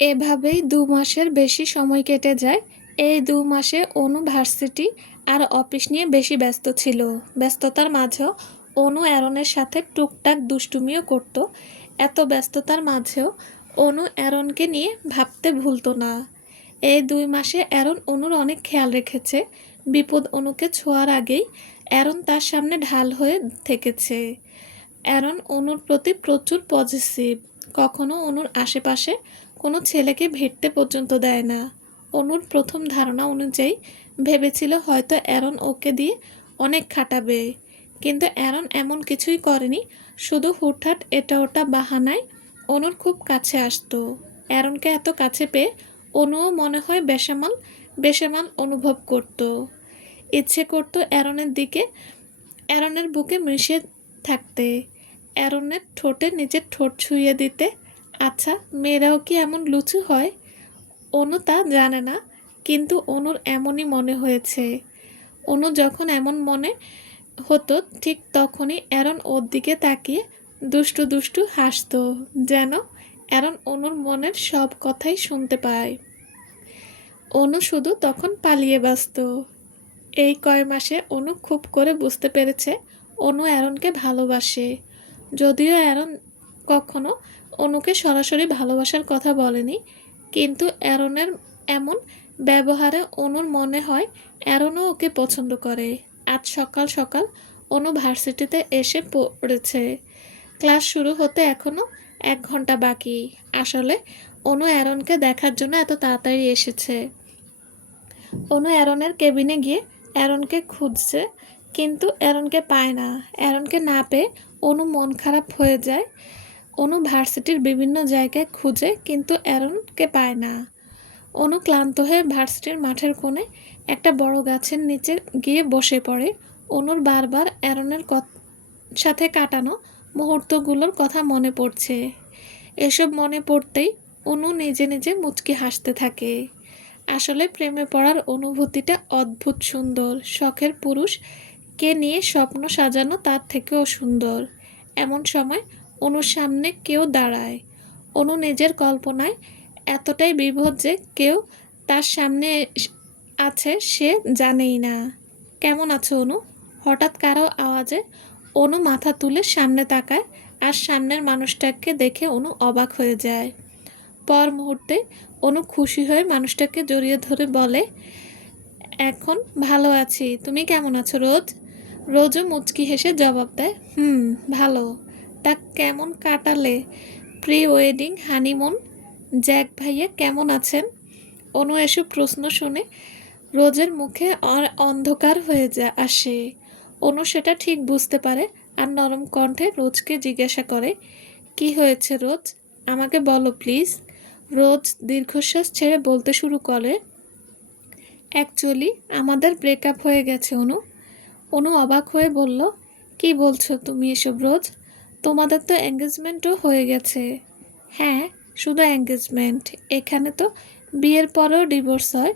এভাবেই ২ মাসের বেশি সময় কেটে যায়। এই ২ মাসে অনু ভার্সিটি আর অফিস নিয়ে বেশি ব্যস্ত ছিল। ব্যস্ততার মাঝেও অনু অ্যারনের সাথে টুকটাক দুষ্টুমিও করত। এত ব্যস্ততার মাঝেও অনু অ্যারনকে নিয়ে ভাবতে ভুলত না। এই ২ মাসে অ্যারন অনুর অনেক খেয়াল রেখেছে। বিপদ অনুকে ছোঁয়ার আগেই অ্যারন তার সামনে ঢাল হয়ে থেকেছে। অ্যারন অনুর প্রতি প্রচুর পজিটিভ। কখনো অনুর আশেপাশে কোনো ছেলেকে ভিড়তে পর্যন্ত দেয় না। অনুর প্রথম ধারণা অনুযায়ী ভেবেছিল হয়তো অ্যারন ওকে দিয়ে অনেক খাটাবে, কিন্তু অ্যারন এমন কিছুই করেনি। শুধু হুটহাট এটা ওটা বাহানায় অনুর খুব কাছে আসতো। অ্যারনকে এত কাছে পেয়ে অনুও মনে হয় বেসামাল বেসামাল অনুভব করত। ইচ্ছে করতো অ্যারনের দিকে, অ্যারনের বুকে মিশে থাকতে, অ্যারনের ঠোঁটে নিজের ঠোঁট ছুঁয়ে দিতে। আচ্ছা, মেয়েরাও কি এমন লুচু হয়? অনু তা জানে না, কিন্তু অনুর এমনই মনে হয়েছে। অনু যখন এমন মনে হতো ঠিক তখনই অ্যারন ওর দিকে তাকিয়ে দুষ্টু দুষ্টু হাসতো, যেন অ্যারন অনুর মনের সব কথাই শুনতে পায়। অনু শুধু তখন পালিয়ে ব্যস্ত। এই কয় মাসে অনু খুব করে বুঝতে পেরেছে অনু অ্যারনকে ভালোবাসে। যদিও অ্যারন কখনো অনুকে সরাসরি ভালোবাসার কথা বলেনি, কিন্তু অ্যারনের এমন ব্যবহারে অনুর মনে হয় অ্যারনও ওকে পছন্দ করে। আজ সকাল সকাল অনু ভার্সিটিতে এসে পড়েছে। ক্লাস শুরু হতে এখনও 1 ঘন্টা বাকি। আসলে অনু অ্যারনকে দেখার জন্য এত তাড়াতাড়ি এসেছে। অনু অ্যারনের কেবিনে গিয়ে অ্যারনকে খুঁজছে, কিন্তু অ্যারনকে পায় না। অ্যারনকে না পেয়ে অনু মন খারাপ হয়ে যায়। অনু ভার্সিটির বিভিন্ন জায়গায় খুঁজে, কিন্তু অ্যারনকে পায় না। অনু ক্লান্ত হয়ে ভার্সিটির মাঠের কোণে একটা বড় গাছের নিচে গিয়ে বসে পড়ে। অনুর বারবার অ্যারনের সাথে কাটানো মুহূর্তগুলোর কথা মনে পড়ছে। এসব মনে পড়তেই অনু নিজে নিজে মুচকি হাসতে থাকে। আসলে প্রেমে পড়ার অনুভূতিটা অদ্ভুত সুন্দর। শখের পুরুষকে নিয়ে স্বপ্ন সাজানো তার থেকেও সুন্দর। এমন সময় অনুর সামনে কেউ দাঁড়ায়। অনু নিজের কল্পনায় এতটাই বিভোর যে কেউ তার সামনে আছে সে জানেই না। কেমন আছো অনু? হঠাৎ কারো আওয়াজে অনু মাথা তুলে সামনে তাকায়, আর সামনের মানুষটাকে দেখে অনু অবাক হয়ে যায়। পর মুহূর্তে অনু খুশি হয়ে মানুষটাকে জড়িয়ে ধরে বলে, এখন ভালো আছি, তুমি কেমন আছো রোজ? রোজও মুচকি হেসে জবাব দেয়, ভালো। তা কেমন কাটালে প্রি ওয়েডিং হানিমুন? জ্যাক ভাইয়া কেমন আছেন? অনু এসব প্রশ্ন শুনে রোজের মুখে অন্ধকার হয়ে আসে। অনু সেটা ঠিক বুঝতে পারে, আর নরম কণ্ঠে রোজকে জিজ্ঞাসা করে, কি হয়েছে রোজ? আমাকে বলো প্লিজ। রোজ দীর্ঘশ্বাস ছেড়ে বলতে শুরু করে, অ্যাকচুয়ালি আমাদের ব্রেকআপ হয়ে গেছে অনু। অনু অবাক হয়ে বলল, কি বলছো তুমি এসব রোজ? তোমাদের তো এঙ্গেজমেন্টও হয়ে গেছে। হ্যাঁ, শুধু এঙ্গেজমেন্ট, এখানে তো বিয়ের পরেও ডিভোর্স হয়।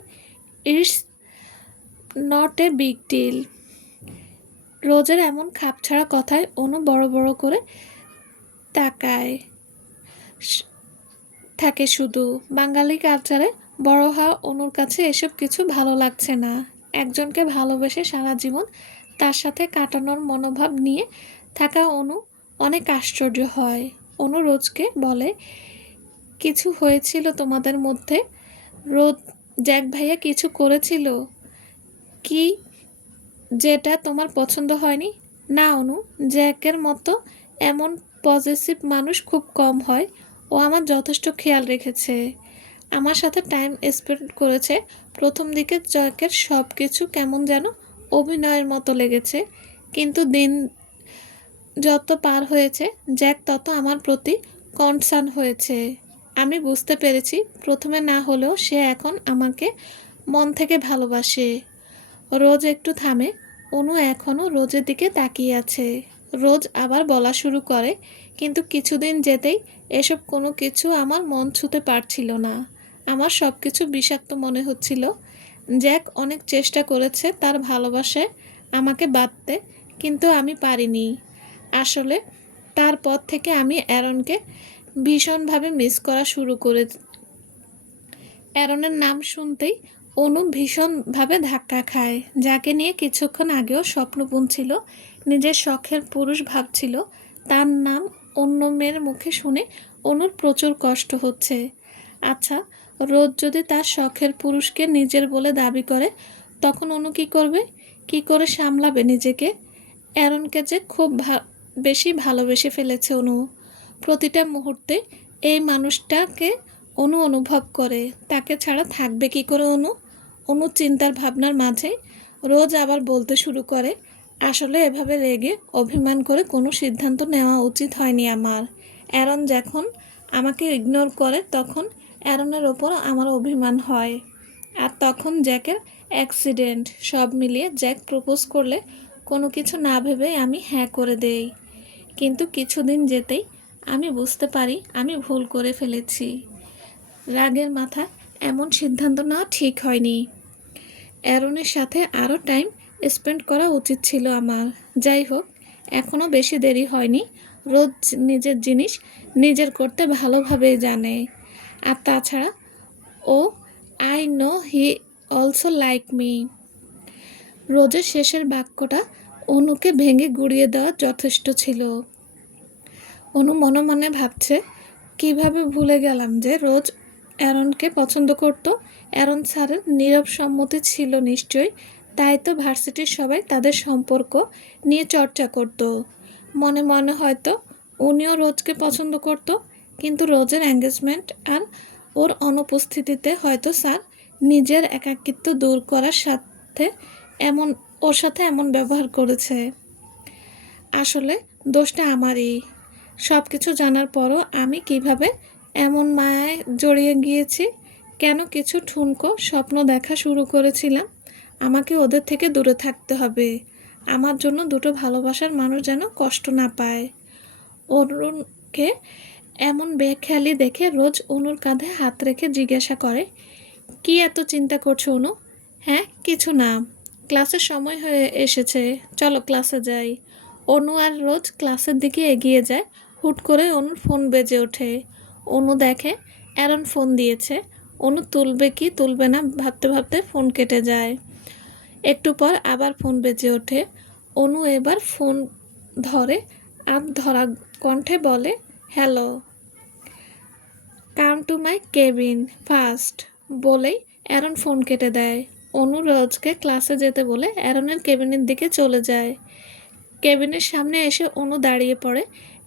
It's not a big deal. রোজের এমন খাপছাড়া কথায় অনু বড় বড় করে তাকায় থাকে। শুধু বাঙালি কালচারে বড় হওয়া অনুর কাছে এসব কিছু ভালো লাগছে না। একজনকে ভালোবেসে সারা জীবন তার সাথে কাটানোর মনোভাব নিয়ে থাকা অনু অনেক আশ্চর্য হয়। অনু রোজকে বলে, কিছু হয়েছিল তোমাদের মধ্যে? রোজ, জ্যাক ভাইয়া কিছু করেছিল কি যেটা তোমার পছন্দ হয়নি? না অনু, জ্যাকের মতো এমন পজিটিভ মানুষ খুব কম হয়। ও আমার যথেষ্ট খেয়াল রেখেছে, আমার সাথে টাইম স্পেন্ড করেছে। প্রথম দিকে জ্যাকের সব কিছু কেমন যেন অভিনয়ের মতো লেগেছে, কিন্তু দিন যত পার হয়েছে জ্যাক তত আমার প্রতি কনসার্ন হয়েছে। আমি বুঝতে পেরেছি প্রথমে না হলেও সে এখন আমাকে মন থেকে ভালোবাসে। রোজ একটু থামে। অনু এখনও রোজের দিকে তাকিয়ে আছে। রোজ আবার বলা শুরু করে, কিন্তু কিছুদিন যেতেই এসব কোনো কিছু আমার মন ছুঁতে পারছিল না। আমার সব কিছু বিষাক্ত মনে হচ্ছিল। জ্যাক অনেক চেষ্টা করেছে তার ভালোবাসায় আমাকে বাঁধতে, কিন্তু আমি পারিনি। আসলে তারপর থেকে আমি অ্যারনকে ভীষণভাবে মিস করা শুরু করে অ্যারনের নাম শুনতেই অনু ভীষণভাবে ধাক্কা খায়। যাকে নিয়ে কিছুক্ষণ আগেও স্বপ্ন বুনছিল, নিজের শখের পুরুষ ভাবছিল, তার নাম অন্য মেয়ের মুখে শুনে অনুর প্রচুর কষ্ট হচ্ছে। আচ্ছা, রোজ যদি তার শখের পুরুষকে নিজের বলে দাবি করে, তখন অনু কী করবে? কী করে সামলাবে নিজেকে? অ্যারনকে যে খুব বেশি ভালোবেসে ফেলেছে অনু। প্রতিটা মুহূর্তে এই মানুষটাকে অনু অনুভব করে। তাকে ছাড়া থাকবে কী করে অনু? অনু চিন্তার ভাবনার মাঝে রোজ আবার বলতে শুরু করে, আসলে এভাবে রেগে অভিমান করে কোনো সিদ্ধান্ত নেওয়া উচিত হয়নি আমার। অ্যারন যখন আমাকে ইগনোর করে তখন অ্যারনের ওপর আমার অভিমান হয়। আর তখন জ্যাকের অ্যাক্সিডেন্ট, সব মিলিয়ে জ্যাক প্রপোজ করলে কোনো কিছু না ভেবে আমি হ্যাঁ করে দেই। কিন্তু কিছুদিন যেতেই আমি বুঝতে পারি আমি ভুল করে ফেলেছি। রাগের মাথায় এমন সিদ্ধান্ত নেওয়া ঠিক হয়নি। অ্যারনের সাথে আরও টাইম স্পেন্ড করা উচিত ছিল আমার। যাই হোক, এখনও বেশি দেরি হয়নি। রোজ নিজের জিনিস নিজের করতে ভালোভাবেই জানে। আর তাছাড়া ও I know he also like me. রোজের শেষের বাক্যটা অনুকে ভেঙে গুঁড়িয়ে দেওয়া যথেষ্ট ছিল। অনু মনে মনে ভাবছে, কিভাবে ভুলে গেলাম যে রোজ অ্যারনকে পছন্দ করত। অ্যারন স্যারের নীরব সম্মতি ছিল নিশ্চয়ই, তাই তো ভার্সিটির সবাই তাদের সম্পর্ক নিয়ে চর্চা করত। মনে মনে হয়তো উনিও রোজকে পছন্দ করত, কিন্তু রোজের এঙ্গেজমেন্ট আর ওর অনুপস্থিতিতে হয়তো স্যার নিজের একাকিত্ব দূর করার সাথে ওর সাথে এমন ব্যবহার করেছে। আসলে দোষটা আমারই। সব কিছু জানার পরও আমি কিভাবে এমন মায়ায় জড়িয়ে গিয়েছি, কেন কিছু ঠুনকো স্বপ্ন দেখা শুরু করেছিলাম। আমাকে ওদের থেকে দূরে থাকতে হবে, আমার জন্য দুটো ভালোবাসার মানুষ যেন কষ্ট না পায়। অরুণকে এমন বেখেয়ালি দেখে রোজ অনুর কাঁধে হাত রেখে জিজ্ঞাসা করে, কি এত চিন্তা করছো অনু? হ্যাঁ, কিছু না, ক্লাসের সময় হয়ে এসেছে, চলো ক্লাসে যাই। অনু আর রোজ ক্লাসের দিকে এগিয়ে যায়। হুট করে অনুর ফোন বেজে ওঠে। অনু দেখে অ্যারন ফোন দিয়েছে। অনু তুলবে কি তুলবে না ভাবতে ভাবতে ফোন কেটে যায়। একটু পর আবার ফোন বেজে ওঠে। অনু এবার ফোন ধরে আর ধরা কণ্ঠে বলে, hello, come to my cabin first বলেই অ্যারন ফোন কেটে দেয়। অনু রোজকে ক্লাসে যেতে বলে অ্যারনের কেবিনের দিকে চলে যায়। কেবিনের সামনে এসে অনু দাঁড়িয়ে পড়ে।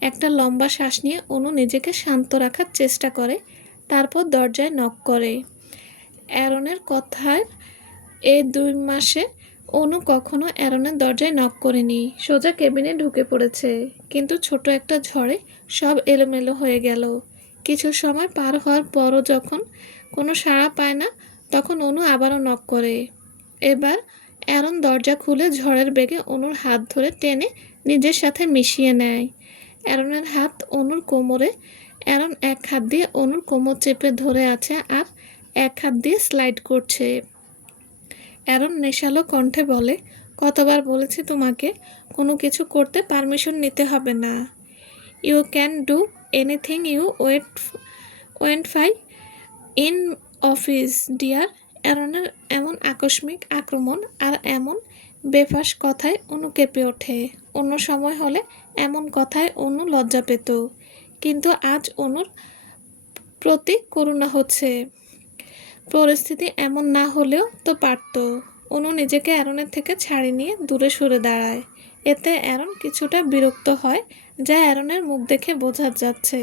একটা লম্বা শ্বাস নিয়ে অনু নিজেকে শান্ত রাখার চেষ্টা করে, তারপর দরজায় নক করে। অ্যারনের কথায় এই 2 মাসে অনু কখনো অ্যারনের দরজায় নক করেনি, সোজা কেবিনে ঢুকে পড়েছে। কিন্তু ছোট একটা ঝড়ে সব এলোমেলো হয়ে গেল। কিছু সময় পার হওয়ার পরও যখন কোনো সাড়া পায় না, তখন অনু আবারও নক করে। এবার অ্যারন দরজা খুলে ঝড়ের বেগে অনুর হাত ধরে টেনে নিজের সাথে মিশিয়ে নেয়। অ্যারনের হাত অনুর কোমরে। অ্যারন এক হাত দিয়ে অনুর কোমর চেপে ধরে আছে আর এক হাত দিয়ে স্লাইড করছে। অ্যারন নেশালো কণ্ঠে বলে, কতবার বলেছি তোমাকে কোনো কিছু করতে পারমিশন নিতে হবে না। You can do anything you want fine in office dear. অ্যারনের এমন আকস্মিক আক্রমণ আর এমন বেফাঁস কথায় অনু কেঁপে ওঠে। অন্য সময় হলে এমন কথায় অনু লজ্জা পেত, কিন্তু আজ অনুর প্রতি করুণা হচ্ছে। পরিস্থিতি এমন না হলেও তো পারত। অনু নিজেকে অ্যারনের থেকে ছাড়িয়ে নিয়ে দূরে সরে দাঁড়ায়। এতে অ্যারন কিছুটা বিরক্ত হয়, যা অ্যারনের মুখ দেখে বোঝা যাচ্ছে।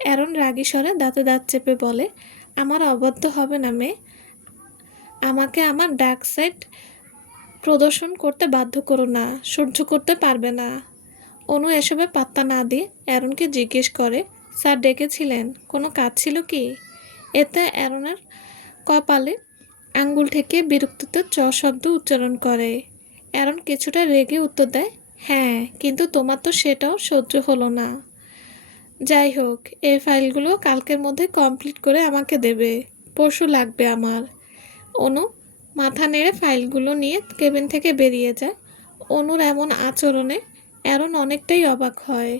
অ্যারন রাগী স্বরে দাঁতে দাঁত চেপে বলে, আমার অবাধ্য হবে না মেয়ে, আমাকে আমার ডার্ক সাইড প্রদর্শন করতে বাধ্য করো না, সহ্য করতে পারবে না। অনু এসবে পাত্তা না দিয়ে অ্যারনকে জিজ্ঞেস করে, স্যার ডেকেছিলেন, কোনো কাজ ছিল কি? এতে অ্যারনের কপালে আঙ্গুল থেকে বিরক্তিতে চ শব্দ উচ্চারণ করে। অ্যারন কিছুটা রেগে উত্তর দেয়, হ্যাঁ, কিন্তু তোমার তো সেটাও সহ্য হলো না। যাই হোক, এই ফাইলগুলো কালকের মধ্যে কমপ্লিট করে আমাকে দেবে, পরশু লাগবে আমার। অনু মাথা নেড়ে ফাইলগুলো নিয়ে কেবিন থেকে বেরিয়ে যায়। অনুর এমন আচরণে অ্যারন অনেকটাই অবাক হয়।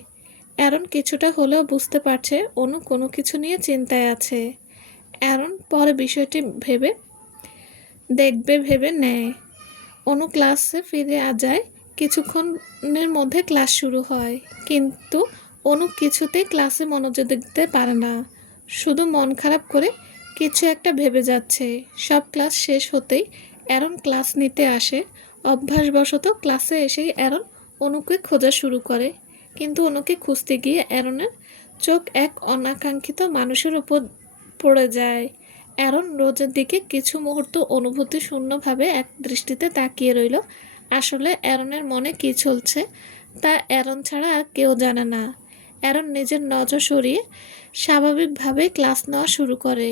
অ্যারন কিছুটা হলেও বুঝতে পারছে অনু কোনো কিছু নিয়ে চিন্তায় আছে। অ্যারন পরে বিষয়টি ভেবে নেয়। অনু ক্লাসে ফিরে যায়। কিছুক্ষণের মধ্যে ক্লাস শুরু হয়, কিন্তু অনু কিছুতেই ক্লাসে মনোযোগ দিতে পারে না। শুধু মন খারাপ করে কিছু একটা ভেবে যাচ্ছে। সব ক্লাস শেষ হতেই অ্যারন ক্লাস নিতে আসে। অভ্যাসবশত ক্লাসে এসেই অ্যারন অনুকে খোঁজা শুরু করে, কিন্তু অনুকে খুঁজতে গিয়ে অ্যারনের চোখ এক অনাকাঙ্ক্ষিত মানুষের উপর পড়ে যায়। অ্যারন রোজের দিকে কিছু মুহূর্ত অনুভূতি শূন্যভাবে এক দৃষ্টিতে তাকিয়ে রইল। আসলে অ্যারনের মনে কী চলছে তা অ্যারন ছাড়া আর কেউ জানে না। অ্যারন নিজের নজর সরিয়ে স্বাভাবিকভাবে ক্লাস নেওয়া শুরু করে।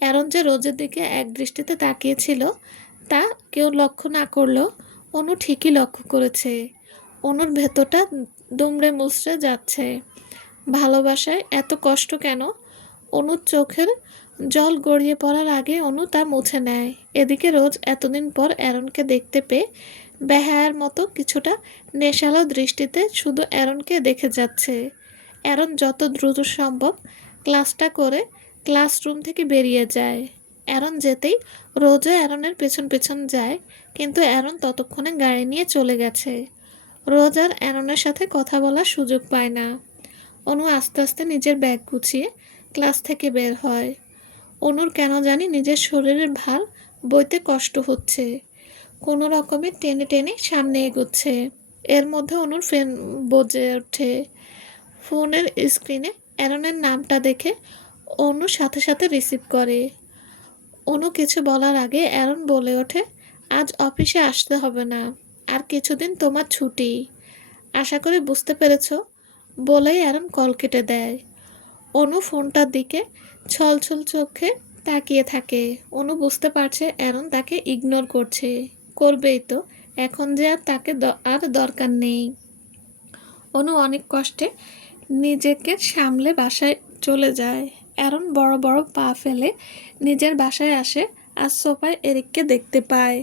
অ্যারন যে রোজের দিকে এক দৃষ্টিতে তাকিয়েছিল তা কেউ লক্ষ্য না করলেও অনু ঠিকই লক্ষ্য করেছে। অনুর ভেতরটা দুমড়ে মুচড়ে যাচ্ছে। ভালোবাসায় এত কষ্ট কেন? অনুর চোখের জল গড়িয়ে পড়ার আগে অনু তা মুছে নেয়। এদিকে রোজ এতদিন পর অ্যারনকে দেখতে পেয়ে বেহায়ার মতো কিছুটা নেশালো দৃষ্টিতে শুধু অ্যারনকে দেখে যাচ্ছে। অ্যারন যত দ্রুত সম্ভব ক্লাসটা করে ক্লাসরুম থেকে বেরিয়ে যায়। অ্যারন যেতেই রোজও অ্যারনের পেছন পেছন যায়, কিন্তু অ্যারন ততক্ষণে গাড়ি নিয়ে চলে গেছে। রোজ আর অ্যারনের সাথে কথা বলার সুযোগ পায় না। অনু আস্তে আস্তে নিজের ব্যাগ গুছিয়ে ক্লাস থেকে বের হয়। অনুর কেন জানি নিজের শরীরের ভার বইতে কষ্ট হচ্ছে। কোনো রকমে টেনে টেনে সামনে এগোচ্ছে। এর মধ্যে অনুর ফোন বেজে ওঠে। ফোনের স্ক্রিনে অ্যারনের নামটা দেখে অনু সাথে সাথে রিসিভ করে। অনু কিছু বলার আগে অ্যারন বলে ওঠে, আজ অফিসে আসতে হবে না, আর কিছুদিন তোমার ছুটি। আশা করি বুঝতে পেরেছ। বলেই অ্যারন কল কেটে দেয়। অনু ফোনটার দিকে ছলছল চোখে তাকিয়ে থাকে। অনু বুঝতে পারছে অ্যারন তাকে ইগনোর করছে। করবেই তো, এখন যে আর তাকে আর দরকার নেই। অনু অনেক কষ্টে নিজেকে সামলে বাসায় চলে যায়। অ্যারন বড় বড় পা ফেলে নিজের বাসায় আসে আর সোফায় এরিককে দেখতে পায়।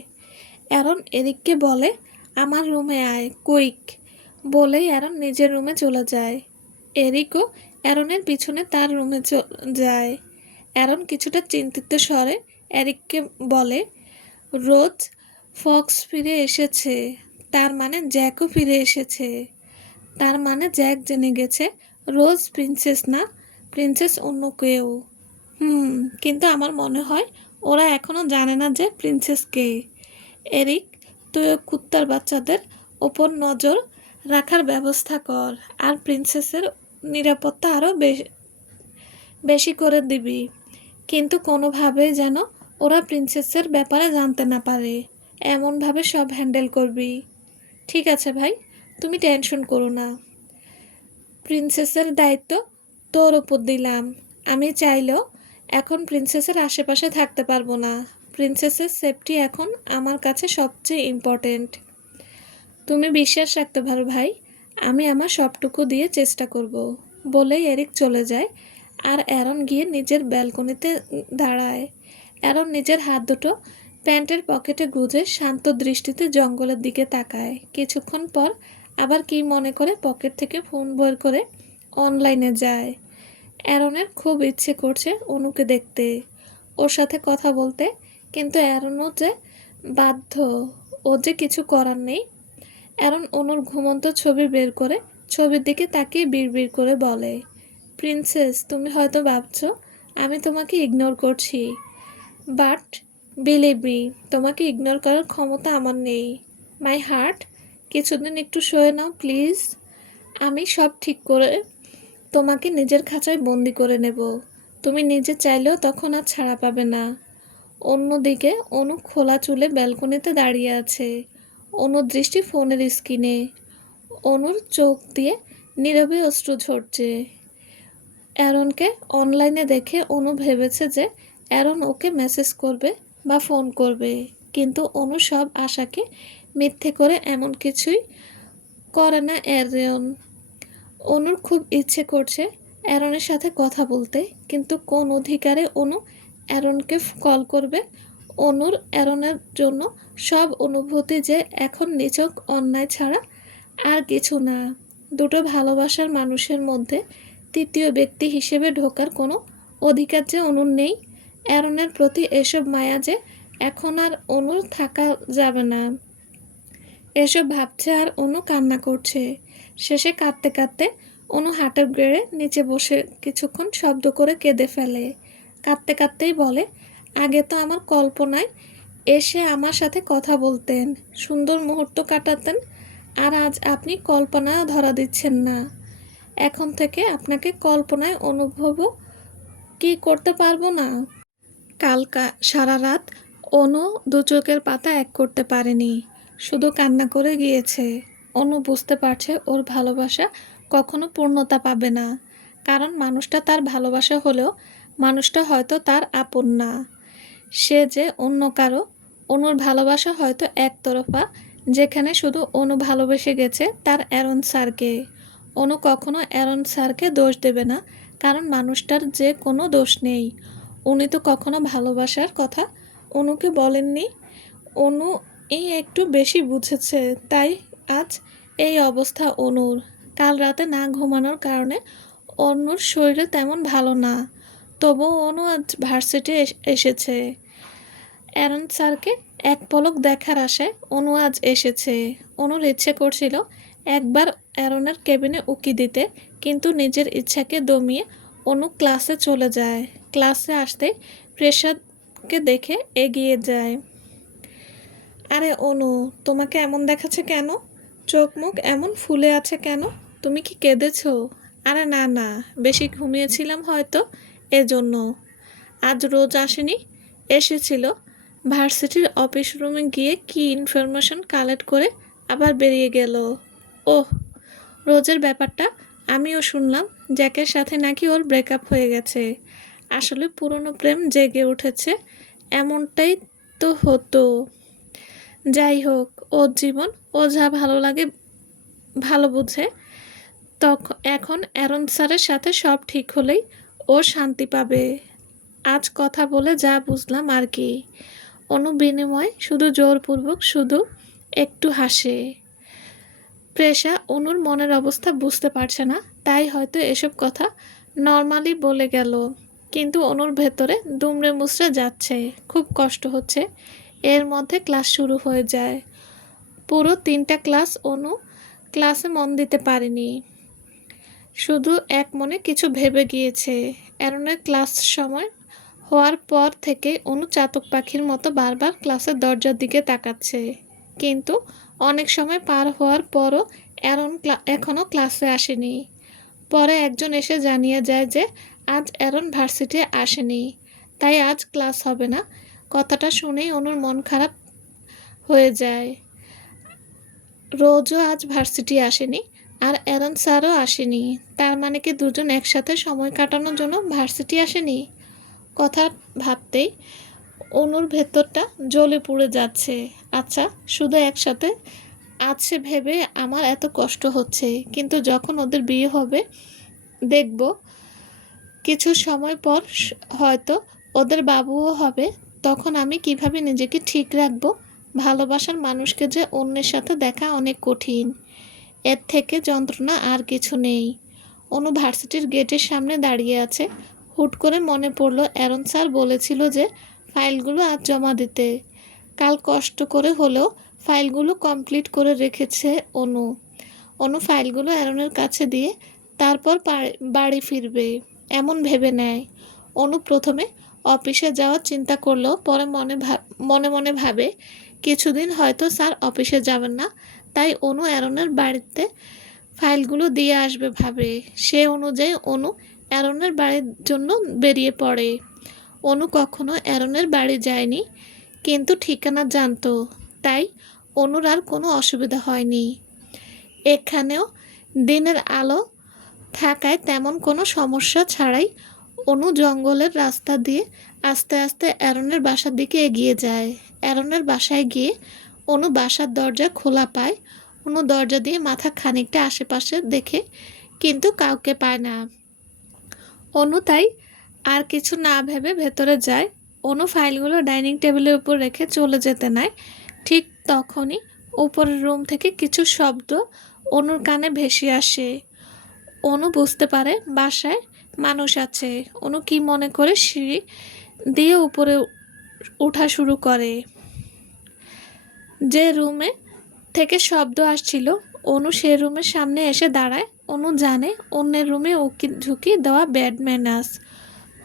অ্যারন এরিককে বলে, আমার রুমে আয় কুইক। বলেই অ্যারন নিজের রুমে চলে যায়। এরিকও অ্যারনের পিছনে তার রুমে যায়। অ্যারন কিছুটা চিন্তিত স্বরে এরিককে বলে, রোজ ফক্স ফিরে এসেছে, তার মানে জ্যাকও ফিরে এসেছে। তার মানে জ্যাক জেনে গেছে রোজ প্রিন্সেস না, প্রিন্সেস অন্য কেউ। কিন্তু আমার মনে হয় ওরা এখনও জানে না যে প্রিন্সেস কে। এরিক, তুই কুত্তার বাচ্চাদের ওপর নজর রাখার ব্যবস্থা কর, আর প্রিন্সেসের নিরাপত্তা আরও বেশি করে দিবি। কিন্তু কোনোভাবেই যেন ওরা প্রিন্সেসের ব্যাপারে জানতে না পারে, এমনভাবে সব হ্যান্ডেল করবি। ঠিক আছে ভাই, তুমি টেনশন করো না। প্রিন্সেসের দায়িত্ব তোর ওপর দিলাম। আমি চাইলেও এখন প্রিন্সেসের আশেপাশে থাকতে পারবো না। প্রিন্সেসের সেফটি এখন আমার কাছে সবচেয়ে ইম্পর্টেন্ট। তুমি বিশ্বাস রাখতে পারো ভাই, আমি আমার সবটুকু দিয়ে চেষ্টা করব। বলেই এরিক চলে যায় আর অ্যারন গিয়ে নিজের ব্যালকনিতে দাঁড়ায়। অ্যারন নিজের হাত দুটো প্যান্টের পকেটে গুজে শান্ত দৃষ্টিতে জঙ্গলের দিকে তাকায়। কিছুক্ষণ পর আবার কি মনে করে পকেট থেকে ফোন বের করে অনলাইনে যায়। অ্যারনের খুব ইচ্ছে করছে অনুকে দেখতে, ওর সাথে কথা বলতে, কিন্তু অ্যারনও যে বাধ্য, ও যে কিছু করার নেই। অ্যারন অনুর ঘুমন্ত ছবি বের করে ছবির দিকে তাকিয়ে বিড়বিড় করে বলে, প্রিন্সেস, তুমি হয়তো ভাবছো আমি তোমাকে ইগনোর করছি, বাট বিলিভ মি, তোমাকে ইগনোর করার ক্ষমতা আমার নেই। মাই হার্ট, কিছুদিন একটু সয়ে নাও প্লিজ। আমি সব ঠিক করে তোমাকে নিজের খাঁচায় বন্দি করে নেব। তুমি নিজে চাইলেও তখন আর ছাড়া পাবে না। অন্যদিকে অনু খোলা চুলে ব্যালকনিতে দাঁড়িয়ে আছে। অনুর দৃষ্টি ফোনের স্ক্রিনে। অনুর চোখ দিয়ে নীরবে অশ্রু ঝরছে। অ্যারনকে অনলাইনে দেখে অনু ভেবেছে যে অ্যারন ওকে মেসেজ করবে বা ফোন করবে, কিন্তু অনু সব আশাকে মিথ্যে করে এমন কিছুই করে না অ্যারন। অনুর খুব ইচ্ছে করছে অ্যারনের সাথে কথা বলতে, কিন্তু কোন অধিকারে অনু অ্যারনকে কল করবে? অনুর অ্যারনের জন্য সব অনুভূতি যে এখন নিছক অন্যায় ছাড়া আর কিছু না। দুটো ভালোবাসার মানুষের মধ্যে তৃতীয় ব্যক্তি হিসেবে ঢোকার কোনো অধিকার যে অনুর নেই, অ্যারনের প্রতি এসব মায়া যে এখন আর অনুর থাকা যাবে না। এসব ভাবছে আর অনু কান্না করছে। শেষে কাঁদতে কাঁদতে অনু হাঁটুর গেড়ে নিচে বসে কিছুক্ষণ শব্দ করে কেঁদে ফেলে। কাঁদতে কাঁদতেই বলে, আগে তো আমার কল্পনায় এসে আমার সাথে কথা বলতেন, সুন্দর মুহূর্ত কাটাতেন, আর আজ আপনি কল্পনায় ধরা দিচ্ছেন না। এখন থেকে আপনাকে কল্পনায় অনুভবও কি করতে পারবো না। কাল সারা রাত অনু দু চোখের পাতা এক করতে পারেনি, শুধু কান্না করে গিয়েছে। অনু বুঝতে পারছে ওর ভালোবাসা কখনো পূর্ণতা পাবে না, কারণ মানুষটা তার ভালোবাসা হলেও মানুষটা হয়তো তার আপন না, সে যে অন্য কারো। অনুর ভালোবাসা হয়তো একতরফা, যেখানে শুধু অনু ভালোবেসে গেছে তার অ্যারন স্যারকে। অনু কখনো অ্যারন স্যারকে দোষ দেবে না, কারণ মানুষটার যে কোনো দোষ নেই। উনি তো কখনো ভালোবাসার কথা অনুকে বলেননি। অনু এই একটু বেশি বুঝেছে, তাই আজ এই অবস্থা অনুর। কাল রাতে না ঘুমানোর কারণে অনুর শরীরে তেমন ভালো না, তবুও অনু আজ ভার্সিটি এসেছে। অ্যারন স্যারকে এক পলক দেখার আশায় অনু আজ এসেছে। অনুর ইচ্ছে করছিল একবার অ্যারনের কেবিনে উকি দিতে, কিন্তু নিজের ইচ্ছাকে দমিয়ে অনু ক্লাসে চলে যায়। ক্লাসে আসতেই প্রেসাদকে দেখে এগিয়ে যায়। আরে অনু, তোমাকে এমন দেখাচ্ছে কেন? চোখ মুখ এমন ফুলে আছে কেন? তুমি কি কেঁদেছো? আরে না না, বেশি ঘুমিয়েছিলাম হয়তো, এজন্য। আজ রোজ আসেনি? এসেছিল। ভার্সিটির অফিস রুমে গিয়ে কি ইনফরমেশন কালেক্ট করে আবার বেরিয়ে গেল। ওহ, রোজের ব্যাপারটা আমিও শুনলাম, জ্যাকের সাথে নাকি ওর ব্রেকআপ হয়ে গেছে। আসলে পুরনো প্রেম জেগে উঠেছে, এমনটাই তো হতো। যাই হোক, ওর জীবন, ও যা ভালো লাগে ভালো বুঝে। এখন অ্যারন স্যারের সাথে সব ঠিক হলেই ও শান্তি পাবে। আজ কথা বলে যা বুঝলাম আর কি। অনু বিনিময় শুধু জোরপূর্বক শুধু একটু হাসে। প্রেষা অনুর মনের অবস্থা বুঝতে পারছে না, তাই হয়তো এসব কথা নর্মালি বলে গেল, কিন্তু অনুর ভেতরে দুমড়ে মুচড়ে যাচ্ছে, খুব কষ্ট হচ্ছে। এর মধ্যে ক্লাস শুরু হয়ে যায়। পুরো 3টা ক্লাস অনু ক্লাসে মন দিতে পারেনি, শুধু এক মনে কিছু ভেবে গিয়েছে। অ্যারনের ক্লাস সময় হওয়ার পর থেকে অনু চাতক পাখির মতো বারবার ক্লাসের দরজার দিকে তাকাচ্ছে, কিন্তু অনেক সময় পার হওয়ার পরও অ্যারন এখনও ক্লাসে আসেনি। পরে একজন এসে জানিয়ে যায় যে আজ অ্যারন ভার্সিটি আসেনি, তাই আজ ক্লাস হবে না। কথাটা শুনেই অনুর মন খারাপ হয়ে যায়। রোজও আজ ভার্সিটি আসেনি, আর অ্যারন স্যারও আসেনি, তার মানে কি দুজন একসাথে সময় কাটানোর জন্য ভার্সিটি আসেনি? কথা ভাবতেই অনুর ভেতরটা জ্বলে পুড়ে যাচ্ছে। আচ্ছা, শুধু একসাথে আছে ভেবে আমার এত কষ্ট হচ্ছে, কিন্তু যখন ওদের বিয়ে হবে, দেখব কিছু সময় পর হয়তো ওদের বাবুও হবে, তখন আমি কিভাবে নিজেকে ঠিক রাখবো? ভালোবাসার মানুষকে যে অন্যের সাথে দেখা অনেক কঠিন, এর থেকে যন্ত্রণা আর কিছু নেই। অনু ভার্সিটির গেটের সামনে দাঁড়িয়ে আছে। হুট করে মনে পড়ল অ্যারন স্যার বলেছিল যে ফাইলগুলো আজ জমা দিতে। কাল কষ্ট করে হলেও ফাইলগুলো কমপ্লিট করে রেখেছে অনু। অনু ফাইলগুলো অ্যারনের কাছে দিয়ে তারপর বাড়ি ফিরবে এমন ভেবে নেয়। অনু প্রথমে অফিসে যাওয়ার চিন্তা করলেও পরে মনে মনে ভাবে কিছুদিন হয়তো স্যার অফিসে যাবেন না, তাই অনু অ্যারনের বাড়িতে ফাইলগুলো দিয়ে আসবে ভাবে। সে অনুযায়ী অনু অ্যারনের বাড়ির জন্য বেরিয়ে পড়ে। অনু কখনো অ্যারনের বাড়ি যায়নি, কিন্তু ঠিকানা জানতো, তাই অনুর আর কোনো অসুবিধা হয়নি। এখানেও দিনের আলো থাকায় তেমন কোনো সমস্যা ছাড়াই অনু জঙ্গলের রাস্তা দিয়ে আস্তে আস্তে অ্যারনের বাসার দিকে এগিয়ে যায়। অ্যারনের বাসায় গিয়ে অনু বাসার দরজা খোলা পায়। অনু দরজা দিয়ে মাথা খানিকটা আশেপাশে দেখে, কিন্তু কাউকে পায় না। অনু তাই আর কিছু না ভেবে ভেতরে যায়। অনু ফাইলগুলো ডাইনিং টেবিলের উপর রেখে চলে যেতে নেয়, ঠিক তখনই উপরের রুম থেকে কিছু শব্দ অনুর কানে ভেসে আসে। অনু বুঝতে পারে বাসায় মানুষ আছে। অনু কি মনে করে সিঁড়ি দিয়ে উপরে ওঠা শুরু করে। যে রুমে থেকে শব্দ আসছিল অনু সে রুমের সামনে এসে দাঁড়ায়। অনু জানে অন্যের রুমে উকি ঝুঁকি দেওয়া ব্যাড ম্যানার্স,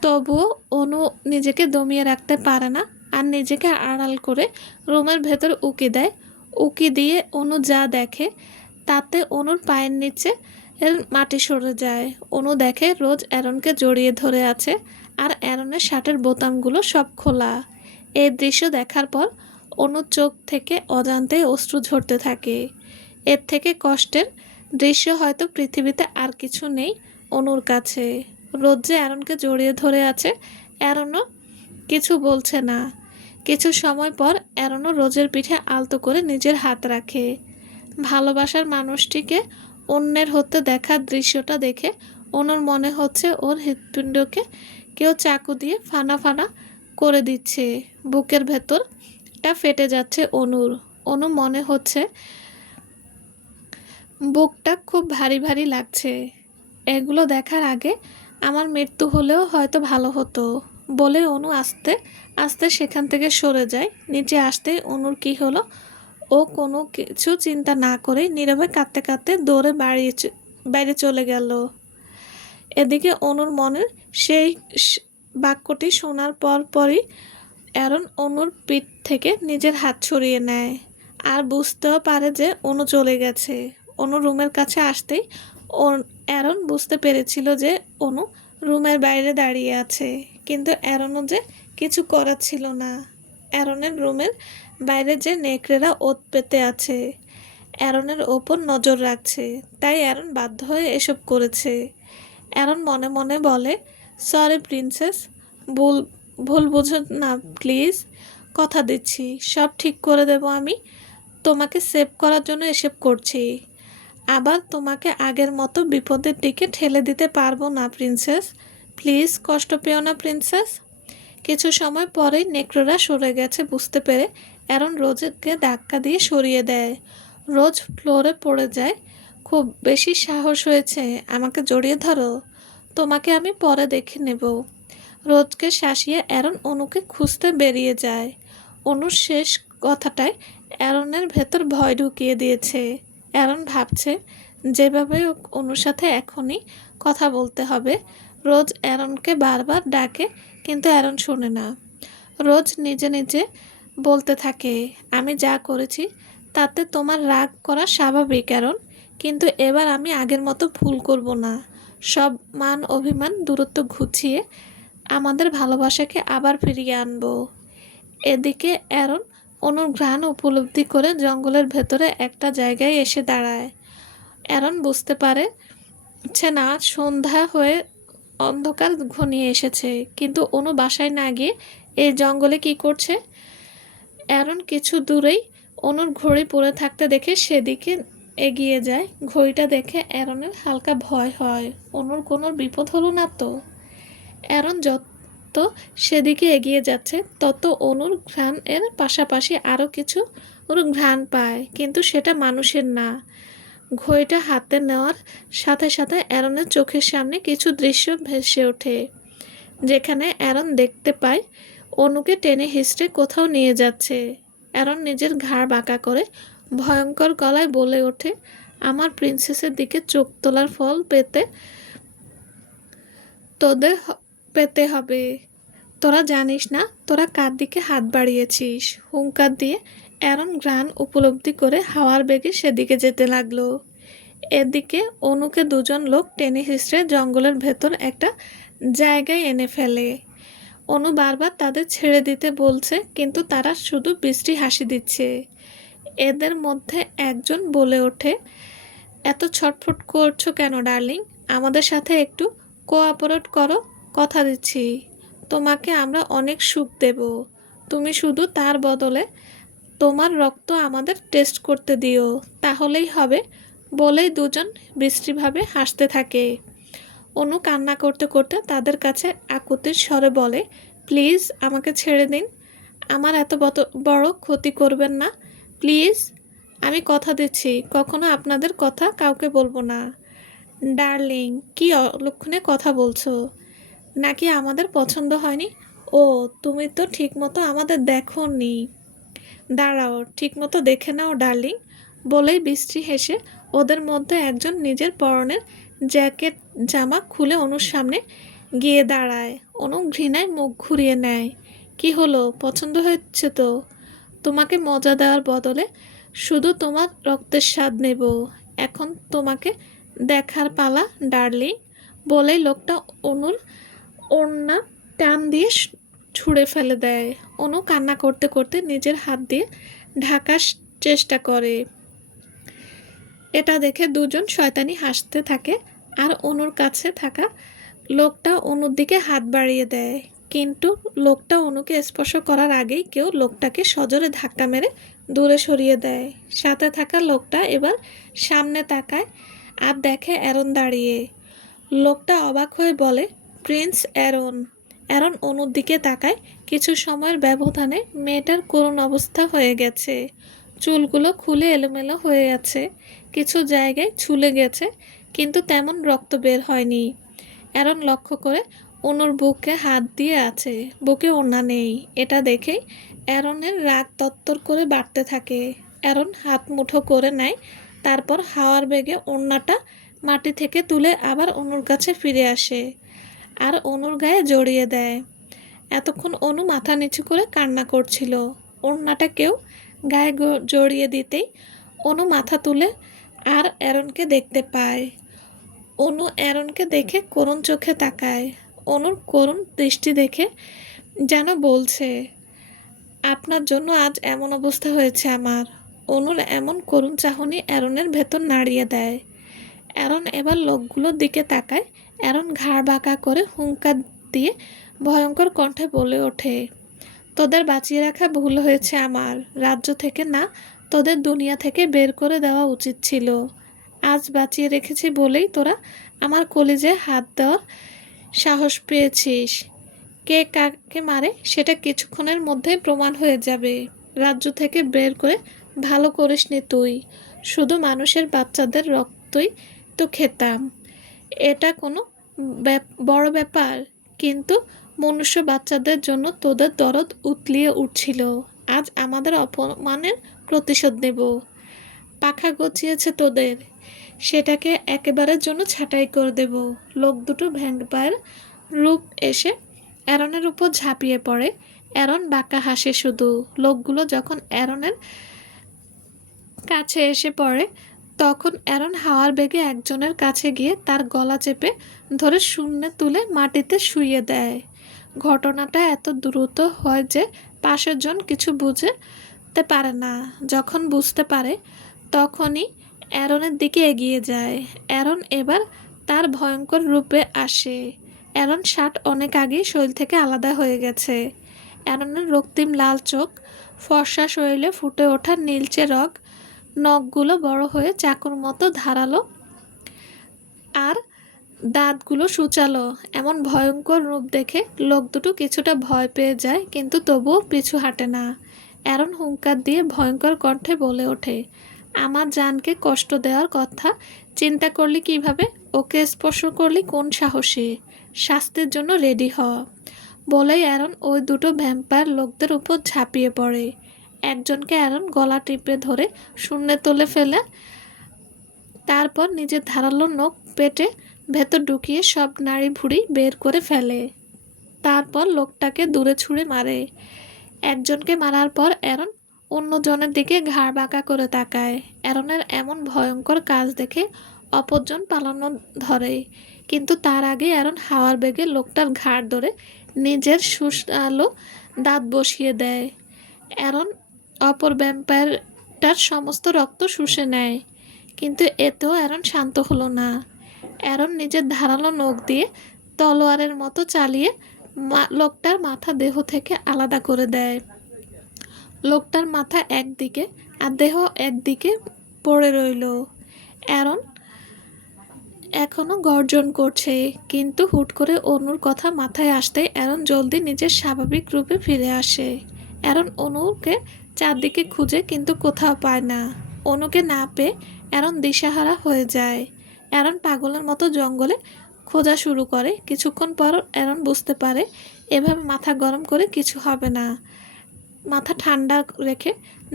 তবুও অনু নিজেকে দমিয়ে রাখতে পারে না আর নিজেকে আড়াল করে রুমের ভেতর উকি দেয়। উকি দিয়ে অনু যা দেখে তাতে অনুর পায়ের নিচে এর মাটি সরে যায়। অনু দেখে রোজ অ্যারনকে জড়িয়ে ধরে আছে আর অ্যারনের শার্টের বোতামগুলো সব খোলা। এই দৃশ্য দেখার পর অনুর চোখ থেকে অজান্তেই অশ্রু ঝরতে থাকে। এর থেকে কষ্টের দৃশ্য হয়তো পৃথিবীতে আর কিছু নেই অনুর কাছে। রোজ যে অ্যারনকে জড়িয়ে ধরে আছে, অ্যারনও কিছু বলছে না। কিছু সময় পর অ্যারনও রোজের পিঠে আলতো করে নিজের হাত রাখে। ভালোবাসার মানুষটিকে অন্যের হতে দেখার দৃশ্যটা দেখে অনুর মনে হচ্ছে ওর হৃৎপিণ্ডকে কেউ চাকু দিয়ে ফানা ফানা করে দিচ্ছে। বুকের ভেতরটা ফেটে যাচ্ছে অনুর। অনু মনে হচ্ছে বুকটা খুব ভারী ভারী লাগছে। এগুলো দেখার আগে আমার মৃত্যু হলেও হয়তো ভালো হতো বলে অনু আস্তে আস্তে সেখান থেকে সরে যায়। নিচে আসতেই অনুর কি হলো ও কোনো কিছু চিন্তা না করে নীরবে কাঁদতে কাঁদতে দৌড়ে বাইরে চলে গেল। এদিকে অনুর মনের সেই বাক্যটি শোনার পরই অ্যারন অনুর পিঠ থেকে নিজের হাত সরিয়ে নেয় আর বুঝতেও পারে যে অনু চলে গেছে। অনু রুমের কাছে আসতেই অ্যারন বুঝতে পেরেছিল যে অনু রুমের বাইরে দাঁড়িয়ে আছে, কিন্তু অ্যারনও যে কিছু করার ছিল না। অ্যারনের রুমের বাইরে যে নেকড়েরা ওত পেতে আছে অ্যারনের ওপর নজর রাখছে, তাই অ্যারন বাধ্য হয়ে এসব করেছে। অ্যারন মনে মনে বলে, সরি প্রিন্সেস, ভুল ভুল বুঝো না প্লিজ, কথা দিচ্ছি সব ঠিক করে দেব আমি। তোমাকে সেভ করার জন্য এসব করছি, আবার তোমাকে আগের মতো বিপদের দিকে ঠেলে দিতে পারবো না প্রিন্সেস, প্লিজ কষ্ট পেও না প্রিন্সেস। কিছু সময় পরেই নেকড়েরা সরে গেছে বুঝতে পেরে অ্যারন রোজকে ধাক্কা দিয়ে সরিয়ে দেয়। রোজ ফ্লোরে পড়ে যায়। খুব বেশি সাহস হয়েছে, আমাকে জড়িয়ে ধরো, তোমাকে আমি পরে দেখে নেব। রোজকে শাসিয়ে অ্যারন অনুকে খুঁজতে বেরিয়ে যায়। অনুর শেষ কথাটায় অ্যারনের ভেতর ভয় ঢুকিয়ে দিয়েছে। অ্যারন ভাবছে যেভাবে অনুর সাথে এখনই কথা বলতে হবে। রোজ অ্যারনকে বারবার ডাকে কিন্তু অ্যারন শোনে না। রোজ নিজে নিজে বলতে থাকে, আমি যা করেছি তাতে তোমার রাগ করা স্বাভাবিক অ্যারন, কিন্তু এবার আমি আগের মতো ভুল করব না। সব মান অভিমান দূরত্ব ঘুচিয়ে আমাদের ভালোবাসাকে আবার ফিরিয়ে আনবো। এদিকে অ্যারন অনুর ঘ্রাণ উপলব্ধি করে জঙ্গলের ভেতরে একটা জায়গায় এসে দাঁড়ায়। অ্যারন বুঝতে পারে না সন্ধ্যা হয়ে অন্ধকার ঘনিয়ে এসেছে, কিন্তু অনু বাসায় না গিয়ে এই জঙ্গলে কি করছে। অ্যারন কিছু দূরেই অনুর ঘড়ি পড়ে থাকতে দেখে সেদিকে এগিয়ে যায়। ঘড়িটা দেখে অ্যারনের হালকা ভয় হয়, অনুর কোনো বিপদ হলো না তো। অ্যারন যত সেদিকে এগিয়ে যাচ্ছে তত অনুর ঘ্রাণ এর পাশাপাশি আরও কিছু ওর ঘ্রাণ পায়, কিন্তু সেটা মানুষের না। ঘড়িটা হাতে নেওয়ার সাথে সাথে অ্যারনের চোখের সামনে কিছু দৃশ্য ভেসে ওঠে, যেখানে অ্যারন দেখতে পায় অনুকে টেনে হিঁচড়ে কোথাও নিয়ে যাচ্ছে। অ্যারন নিজের ঘাড় বাঁকা করে ভয়ঙ্কর গলায় বলে ওঠে, আমার প্রিন্সেসের দিকে চোখ তোলার ফল তোদের পেতে হবে। তোরা জানিস না তোরা কার দিকে হাত বাড়িয়েছিস। হুঙ্কার দিয়ে অ্যারন ঘ্রাণ উপলব্ধি করে হাওয়ার বেগে সেদিকে যেতে লাগলো। এদিকে অনুকে দুজন লোক টেনে হিঁচড়ে জঙ্গলের ভেতর একটা জায়গায় এনে ফেলে। অনু বারবার তাদের ছেড়ে দিতে বলছে, কিন্তু তারা শুধু বিশ্রী হাসি দিচ্ছে। এদের মধ্যে একজন বলে ওঠে, এত ছটফট করছো কেন ডার্লিং, আমাদের সাথে একটু কোঅপারেট করো, কথা দিচ্ছি তোমাকে আমরা অনেক সুখ দেব, তুমি শুধু তার বদলে তোমার রক্ত আমাদের টেস্ট করতে দিও, তাহলেই হবে। বলেই দুজন বিশ্রীভাবে হাসতে থাকে। অনু কান্না করতে করতে তাদের কাছে আকুতির স্বরে বলে, প্লিজ আমাকে ছেড়ে দিন, আমার এত বড় ক্ষতি করবেন না প্লিজ, আমি কথা দিচ্ছি কখনো আপনাদের কথা কাউকে বলবো না। ডার্লিং, কি অলক্ষণে কথা বলছো, নাকি আমাদের পছন্দ হয়নি? ও, তুমি তো ঠিকমতো আমাদের দেখোনি। দাঁড়াও, ঠিকমতো দেখে নাও ডার্লিং। বলেই বৃষ্টি হেসে ওদের মধ্যে একজন নিজের পরনের জ্যাকেট জামা খুলে অনুর সামনে গিয়ে দাঁড়ায়। অনু ঘৃণায় মুখ ঘুরিয়ে নেয়। কি হলো, পছন্দ হচ্ছে তো? তোমাকে মজা দেওয়ার বদলে শুধু তোমার রক্তের স্বাদ নেব। এখন তোমাকে দেখার পালা ডার্লিং। বলেই লোকটা অনুর ওড়না টান দিয়ে ছুঁড়ে ফেলে দেয়। অনু কান্না করতে করতে নিজের হাত দিয়ে ঢাকার চেষ্টা করে। এটা দেখে দুজন শয়তানি হাসতে থাকে আর অনুর কাছে থাকা লোকটা অনুর দিকে হাত বাড়িয়ে দেয়। কিন্তু লোকটা অনুকে স্পর্শ করার আগেই কেউ লোকটাকে সজোরে ধাক্কা মেরে দূরে সরিয়ে দেয়। সাথে থাকা লোকটা এবার সামনে তাকায় আর দেখে অ্যারন দাঁড়িয়ে। লোকটা অবাক হয়ে বলে, প্রিন্স অ্যারন। অ্যারন অনুর দিকে তাকায়। কিছু সময়ের ব্যবধানে মেয়েটার করুণ অবস্থা হয়ে গেছে। চুলগুলো খুলে এলোমেলো হয়ে আছে, কিছু জায়গায় ছুলে গেছে, কিন্তু তেমন রক্ত বের হয়নি। অ্যারন লক্ষ্য করে অনুর বুকে হাত দিয়ে আছে, বুকে ওড়না নেই। এটা দেখেই অ্যারনের রাগ তত্তর করে বাড়তে থাকে। অ্যারন হাত মুঠো করে নেয়, তারপর হাওয়ার বেগে ওড়নাটা মাটি থেকে তুলে আবার অনুর কাছে ফিরে আসে আর অনুর গায়ে জড়িয়ে দেয়। এতক্ষণ অনু মাথা নিচু করে কান্না করছিল। ওড়নাটা কেউ গায়ে জড়িয়ে দিতেই অনু মাথা তুলে আর অ্যারনকে দেখতে পায়। অনু অ্যারনকে দেখে করুণ চোখে তাকায়। অনুর করুণ দৃষ্টি দেখে যেন বলছে, আপনার জন্য আজ এমন অবস্থা হয়েছে আমার। অনুর এমন করুণ চাহনি অ্যারনের ভেতর নাড়িয়ে দেয়। অ্যারন এবার লোকগুলোর দিকে তাকায়। অ্যারন ঘাড় বাঁকা করে হুঙ্কার দিয়ে ভয়ঙ্কর কণ্ঠে বলে ওঠে, তোদের বাঁচিয়ে রাখা ভুল হয়েছে আমার। রাজ্য থেকে না, তোদের দুনিয়া থেকে বের করে দেওয়া উচিত ছিল। আজ বাঁচিয়ে রেখেছি বলেই তোরা আমার কলিজায় হাত দেওয়ার সাহস পেয়েছিস। কে কাকে মারে সেটা কিছুক্ষণের মধ্যেই প্রমাণ হয়ে যাবে। রাজ্য থেকে বের করে ভালো করিসনি তুই, শুধু মানুষের বাচ্চাদের রক্তই তো খেতাম। এটা কোনো বড় ব্যাপার, কিন্তু মনুষ্য বাচ্চাদের জন্য তোদের দরদ উতলিয়ে উঠছিল। আজ আমাদের অপমানের প্রতিশোধ নেব। পাখা গজিয়েছে তোদের, সেটাকে একেবারের জন্য ছাঁটাই করে দেব। লোক দুটো ভ্যাম্পায়ার রূপ এসে অ্যারনের উপর ঝাঁপিয়ে পড়ে। অ্যারন বাঁকা হাসে শুধু। লোকগুলো যখন অ্যারনের কাছে এসে পড়ে তখন অ্যারন হাওয়ার বেগে একজনের কাছে গিয়ে তার গলা চেপে ধরে শূন্যে তুলে মাটিতে শুইয়ে দেয়। ঘটনাটা এত দ্রুত হয় যে পাশের জন কিছু বুঝতে পারে না। যখন বুঝতে পারে তখনই অ্যারনের দিকে এগিয়ে যায়। অ্যারন এবার তার ভয়ঙ্কর রূপে আসে। অ্যারন শার্ট অনেক আগেই শরীর থেকে আলাদা হয়ে গেছে। অ্যারনের রক্তিম লাল চোখ, ফর্সা শরীরে ফুটে ওঠা নীলচে রগ, নখগুলো বড় হয়ে চাকুর মতো ধারালো আর দাঁতগুলো সূচালো। এমন ভয়ঙ্কর রূপ দেখে লোক দুটো কিছুটা ভয় পেয়ে যায়, কিন্তু তবুও পিছু হাঁটে না। অ্যারন হুঙ্কার দিয়ে ভয়ঙ্কর কণ্ঠে বলে ওঠে, আমার জানকে কষ্ট দেওয়ার কথা চিন্তা করলি কিভাবে? ওকে স্পর্শ করলি কোন সাহসে? শাস্তির জন্য রেডি হ। বলেই অ্যারন ওই দুটো ভ্যাম্পায়ার লোকদের উপর ঝাঁপিয়ে পড়ে। একজনকে অ্যারন গলা টিপে ধরে শূন্যে তুলে ফেলে, তারপর নিজের ধারালো নখ পেটে ভেতর ঢুকিয়ে সব নাড়ি ভুড়ি বের করে ফেলে। তারপর লোকটাকে দূরে ছুঁড়ে মারে। একজনকে মারার পর অ্যারন অন্যজনের দিকে ঘাড় বাঁকা করে তাকায়। অ্যারনের এমন ভয়ঙ্কর কাজ দেখে অপরজন পালানো ধরে, কিন্তু তার আগে অ্যারন হাওয়ার বেগে লোকটার ঘাড় ধরে নিজের সুশালো দাঁত বসিয়ে দেয়। অ্যারন অপর ভ্যাম্পায়ারটার সমস্ত রক্ত শুষে নেয়, কিন্তু এতেও অ্যারন শান্ত হলো না। অ্যারন নিজের ধারালো নখ দিয়ে তলোয়ারের মতো চালিয়ে লোকটার মাথা দেহ থেকে আলাদা করে দেয়। লোকটার মাথা একদিকে আর দেহ একদিকে পড়ে রইল। অ্যারন এখনো গর্জন করছে, কিন্তু হুট করে অনুর কথা মাথায় আসতেই অ্যারন জলদি নিজের স্বাভাবিক রূপে ফিরে আসে। অ্যারন অনুকে চারদিকে খুঁজে কিন্তু কোথাও পায় না। অনুকে না পেয়ে অ্যারন দিশাহারা হয়ে যায়। অ্যারন পাগলের মতো জঙ্গলে খোঁজা শুরু করে। কিছুক্ষণ পর অ্যারন বুঝতে পারে এভাবে মাথা গরম করে কিছু হবে না। মাথা ঠান্ডা রেখে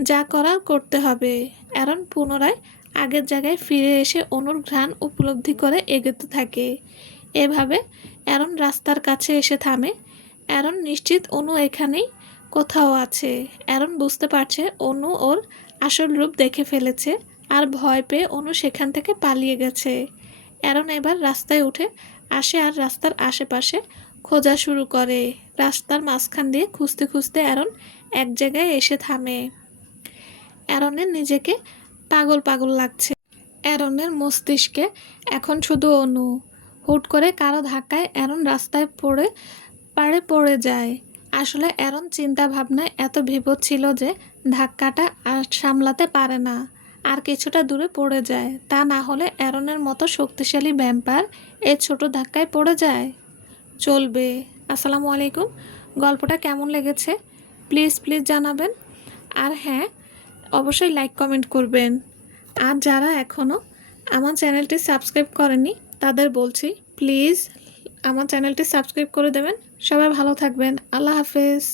যা করার করতে হবে। অ্যারন পুনরায় আগের জায়গায় ফিরে এসে অনুর ঘ্রাণ উপলব্ধি করে এগোতে থাকে। এভাবে অ্যারন রাস্তার কাছে এসে থামে। অ্যারন নিশ্চিত অনু এখানেই কোথাও আছে। অ্যারন বুঝতে পারছে অনু ওর আসল রূপ দেখে ফেলেছে আর ভয় পেয়ে অনু সেখান থেকে পালিয়ে গেছে। অ্যারন এবার রাস্তায় উঠে আসে আর রাস্তার আশেপাশে খোঁজা শুরু করে। রাস্তার মাঝখান দিয়ে খুঁজতে খুঁজতে অ্যারন এক জায়গায় এসে থামে। অ্যারনের নিজেকে পাগল পাগল লাগছে। অ্যারনের মস্তিষ্কে এখন শুধু অনু। হুট করে কারো ধাক্কায় অ্যারন রাস্তায় পড়ে যায়। আসলে অ্যারন চিন্তা ভাবনায় এত বিভোর ছিল যে ধাক্কাটা আর সামলাতে পারে না, আর কিছুটা দূরে পড়ে যায়। তা না হলে অ্যারনের মতো শক্তিশালী ভ্যাম্পায়ার এই ছোট ধাক্কায় পড়ে যায়? চলবে। আসসালামু আলাইকুম। গল্পটা কেমন লেগেছে প্লিজ জানাবেন। আর হ্যাঁ, অবশ্যই লাইক কমেন্ট করবেন। আর যারা এখনও আমার চ্যানেলটি সাবস্ক্রাইব করেনি তাদের বলছি প্লিজ আমার চ্যানেলটি সাবস্ক্রাইব করে দেবেন। সবাই ভালো থাকবেন। আল্লাহ হাফেজ।